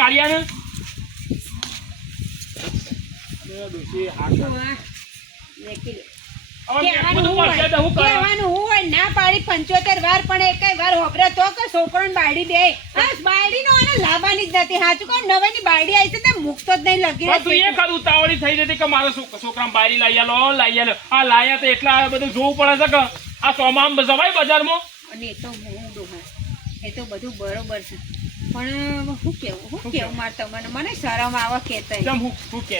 કાઢ્યા ના પાડી 75 વાર પણ એકય વાર હોબરે તો કે છોકરાને બાયડી દે બાયડી નો લાવવાની જ નથી સાચું કહું નવાની બાયડી આવી છે તે મુકતો જ નહીં લગી તું એ કદ ઉતાવળી થઈ જતી કે મારો છોકરા બાયડી લઈ આલો આ લાયા તો એટલા બધું જોવું પડે છે કે આ સોમામ જવાય બજારમાં અને એ તો એ તો બધું બરોબર છે પણ શું કેવું મારે તમને મને શરમ આવે કેતા શું કે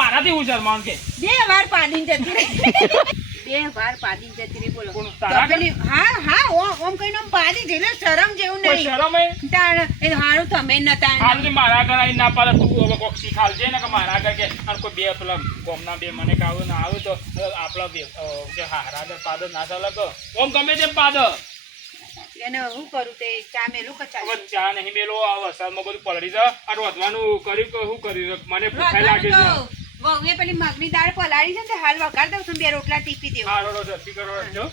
મારાથી હું શરમાન કે 2 વાર પાડીને જતી રહી 2 વાર પાડીને જતી રહી બોલો હા ઓમ કહીને પાડી જઈને શરમ જેવું નહીં શરમ એ હારું તમે નતા મારા ઘર આવીને ના પાડે તું હવે કોક શીખાવજે ને કે મારા ઘર કે કોઈ બે પેલા કોમના બે મને કાવ ના આવે તો આપણા બે કે હારા પાદર ના ચાલે કે ઓમ ગમે તેમ પાદર એને હું કરું તે ચા મેલું કે ચા નહીં મેલો આ વરસાદમાં બધું પલળી જાય આ રોધવાનું કર્યું કે શું કર્યું મને ભૂખ લાગે છે વહુએ પેલી મગની દાળ પલાળી છે ને હાલ વઘાર દઉં છું 2 રોટલા ટીપી દેવું હા રોટલા જલ્દી કરો જો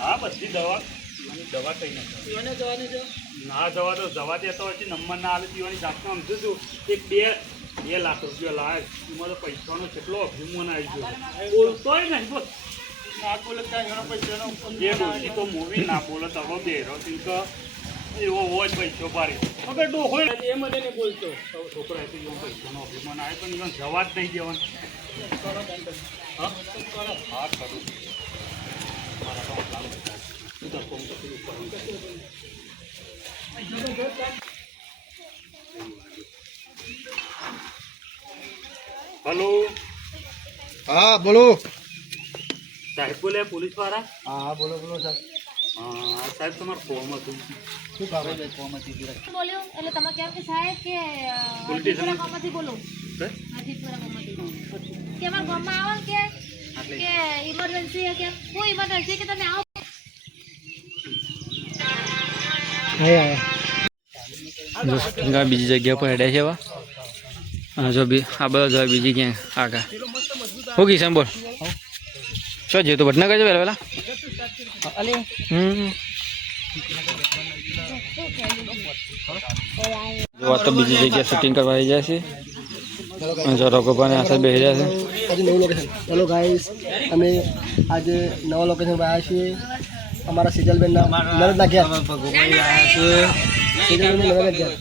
હા બધી દવા થઈ નથી ના દવા તો દવા દેતો પછી નંબર ના આવે પીવાની જાતનો સમજુ છું 2 લાખ રૂપિયા લાવે એમાં તો પૈસાનો કેટલો અભિમાન આવી ગયો બોલતોય નહીં બોલ ના બોલે કાંઈ પૈસાનો બે ડોસી તો મૂવી ના બોલે તો હવે બેરો એવો હોય પૈસો પાડે અગર ડો હોય એ મને નહીં બોલતો છોકરા એ તો પૈસાનો અભિમાન આવે પણ એમાં જવા જ નહીં દેવાનું હા કરું હેલો હા બોલો સાહેબ બોલે પોલીસ વાળા હા બોલો સાહેબ હા સાહેબ તમારું ફોર્મ હતું શું કામ ફોર્મ હતી બોલ્યો એટલે તમે કેમ કે સાહેબ કે હાજીપુરા ગામમાંથી બોલો હાજીપુરા ગામમાંથી કે અમારા ગામમાં આવો કે ઇમરજન્સી કે કોઈ ઇમરજન્સી કે તમે આવો બીજી જગ્યા પર હેડ્યા છે એવા જો આ બધા જો બીજી ક્યાંય આગળ હું કિશન બોલ શું જે તો વડનગર છે પહેલાં જો તો બીજી જગ્યાએ શૂટિંગ કરવા આવી જાય છે જો રઘુભાઈ આશા બેસી રહ્યા છે આજે નવું લોકેશન હેલો ગાઈસ અમે આજે નવા લોકેશન પર આવ્યા છીએ અમારા સિજલબેનના નરદના ઘેર સિજલબેનના નરદના ઘેર